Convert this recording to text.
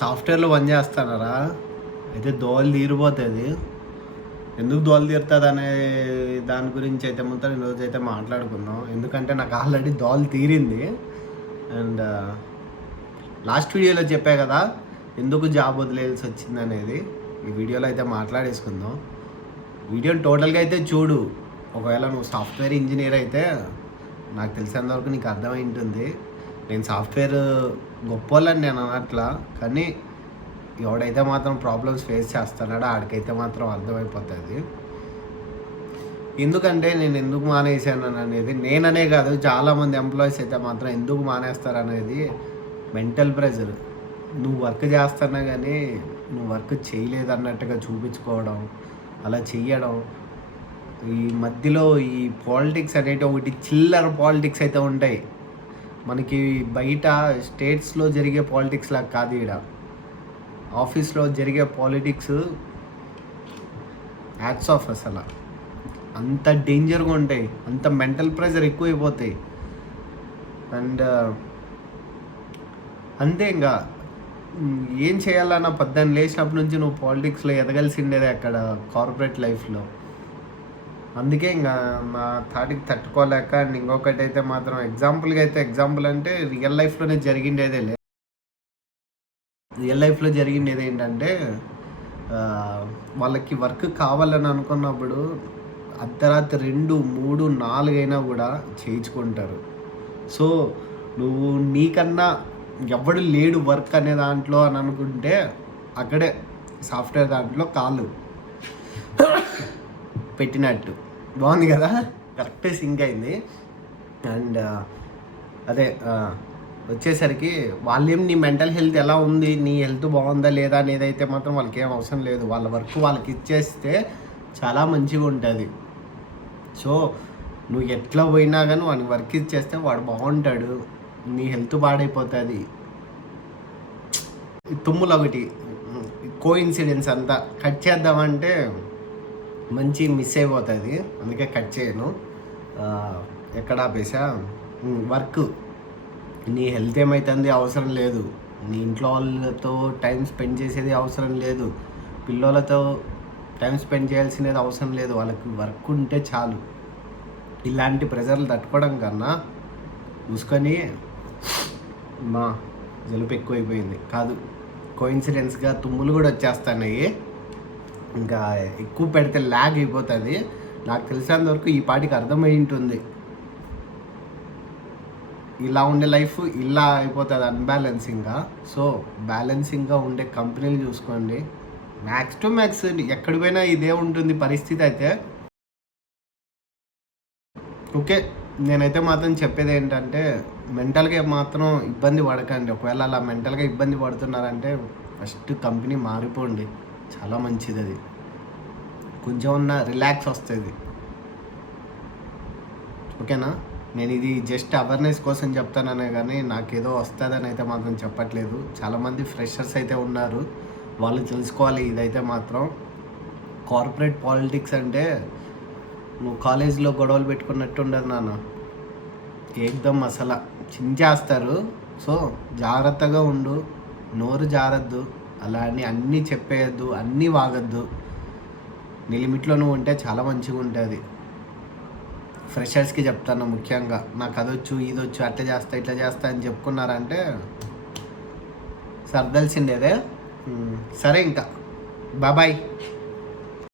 సాఫ్ట్వేర్లో పని చేస్తున్నారా? అయితే దోవలు తీరిపోతుంది. ఎందుకు దోవలు తీరుతుంది అనే దాని గురించి అయితే మొత్తం ఈరోజు అయితే మాట్లాడుకుందాం. ఎందుకంటే నాకు ఆల్రెడీ దోవలు తీరింది. అండ్ లాస్ట్ వీడియోలో చెప్పా కదా ఎందుకు జాబ్ వదిలేయాల్సి వచ్చింది అనేది. ఈ వీడియోలో అయితే మాట్లాడేసుకుందాం. వీడియోని టోటల్గా అయితే చూడు. ఒకవేళ నువ్వు సాఫ్ట్వేర్ ఇంజనీర్ అయితే నాకు తెలిసినంతవరకు నీకు అర్థమై ఉంటుంది. నేను సాఫ్ట్వేర్ గొప్పోళ్ళని నేను అనట్లా, కానీ ఎవడైతే మాత్రం ప్రాబ్లమ్స్ ఫేస్ చేస్తున్నాడో ఆడికైతే మాత్రం అర్థమైపోతుంది. ఎందుకంటే నేను ఎందుకు మానేసాను అనేది నేననే కాదు, చాలామంది ఎంప్లాయీస్ అయితే మాత్రం ఎందుకు మానేస్తారు అనేది మెంటల్ ప్రెషర్. నువ్వు వర్క్ చేస్తున్నా కానీ నువ్వు వర్క్ చేయలేదు అన్నట్టుగా చూపించుకోవడం, అలా చెయ్యడం. ఈ మధ్యలో ఈ పాలిటిక్స్ అనేవి ఒకటి చిల్లర పాలిటిక్స్ అయితే ఉంటాయి. మనకి బయట స్టేట్స్లో జరిగే పాలిటిక్స్ లాగా కాదు, ఈడ ఆఫీస్లో జరిగే పాలిటిక్స్ యాడ్స్ ఆఫ్. అసలు అంత డేంజర్గా ఉంటాయి, అంత మెంటల్ ప్రెషర్ ఎక్కువైపోతాయి. అండ్ అంతే, ఇంకా ఏం చేయాలన్న పొద్దున్న లేచినప్పటి నుంచి నువ్వు పాలిటిక్స్లో ఎదగాల్సిండేదే అక్కడ కార్పొరేట్ లైఫ్లో. అందుకే ఇంకా నా థాటికి తట్టుకోలేక. అండ్ ఇంకొకటి అయితే మాత్రం ఎగ్జాంపుల్ అంటే రియల్ లైఫ్లోనే జరిగిండేదే. రియల్ లైఫ్లో జరిగిండేది ఏంటంటే, వాళ్ళకి వర్క్ కావాలని అనుకున్నప్పుడు అర్ధరాత్రి 2, 3, 4 అయినా కూడా చేయించుకుంటారు. సో నువ్వు నీకన్నా ఎవడు లేడు వర్క్ అనే దాంట్లో అని అనుకుంటే అక్కడే సాఫ్ట్వేర్ దాంట్లో కాళ్ళు పెట్టినట్టు. బాగుంది కదా, కరెక్టే సింక్ అయింది. అండ్ అదే వచ్చేసరికి వాళ్ళేం నీ మెంటల్ హెల్త్ ఎలా ఉంది, నీ హెల్త్ బాగుందా లేదా అనేది అయితే మాత్రం వాళ్ళకి ఏం అవసరం లేదు. వాళ్ళ వర్క్ వాళ్ళకి ఇచ్చేస్తే చాలా మంచిగా ఉంటుంది. సో నువ్వు ఎట్లా పోయినా కానీ వాడికి వర్క్ ఇచ్చేస్తే వాడు బాగుంటాడు, నీ హెల్త్ పాడైపోతుంది. తుమ్ములు ఒకటి కోఇన్సిడెన్స్ అంతా కట్ చేద్దామంటే మంచి మిస్ అయిపోతుంది, అందుకే కట్ చేయను. ఎక్కడ ఆపేసా, వర్క్. నీ హెల్త్ ఏమవుతుంది అవసరం లేదు, నీ ఇంట్లో వాళ్ళతో టైం స్పెండ్ చేసేది అవసరం లేదు, పిల్లలతో టైం స్పెండ్ చేయాల్సినది అవసరం లేదు. వాళ్ళకి వర్క్ ఉంటే చాలు. ఇలాంటి ప్రెజర్లు తట్టుకోవడం కన్నా చూసుకొని మా జలుపు ఎక్కువైపోయింది కాదు, కోఇన్సిడెన్స్గా తుమ్ములు కూడా వచ్చేస్తున్నాయి. ఇంకా ఎక్కువ పెడితే ల్యాగ్ అయిపోతుంది. నాకు తెలిసినంతవరకు ఈ పాటికి అర్థమై ఉంటుంది. ఇలా ఉండే లైఫ్ ఇలా అయిపోతుంది అన్బ్యాలెన్సింగ్గా. సో బ్యాలెన్సింగ్గా ఉండే కంపెనీలు చూసుకోండి. మ్యాక్స్ టు మ్యాక్స్ ఎక్కడికి పోయినా ఇదే ఉంటుంది పరిస్థితి. అయితే ఓకే, నేనైతే మాత్రం చెప్పేది ఏంటంటే మెంటల్గా మాత్రం ఇబ్బంది పడకండి. ఒకవేళ అలా మెంటల్గా ఇబ్బంది పడుతున్నారంటే ఫస్ట్ కంపెనీ మారిపోండి, చాలా మంచిది. అది కొంచెం ఉన్న రిలాక్స్ వస్తుంది. ఓకేనా, నేను ఇది జస్ట్ అవేర్నెస్ కోసం చెప్తాననే కానీ నాకేదో వస్తుందని అయితే మాత్రం చెప్పట్లేదు. చాలామంది ఫ్రెషర్స్ అయితే ఉన్నారు, వాళ్ళు తెలుసుకోవాలి. ఇదైతే మాత్రం కార్పొరేట్ పాలిటిక్స్ అంటే నువ్వు కాలేజీలో గొడవలు పెట్టుకున్నట్టు ఉండదు నాన్న, ఏకదమ్ అసలు చించేస్తారు. సో జాగ్రత్తగా ఉండు, నోరు జారద్దు, అలా అని అన్నీ చెప్పేయద్దు, అన్నీ వాగద్దు. నీ లిమిట్లో నువ్వు ఉంటే చాలా మంచిగా ఉంటుంది. ఫ్రెషర్స్కి చెప్తాను ముఖ్యంగా, నాకు అదొచ్చు ఇదొచ్చు అట్లా చేస్తా ఇట్లా చేస్తా అని చెప్పుకున్నారంటే సర్దల్సిండేదే. సరే, ఇంకా బాయ్.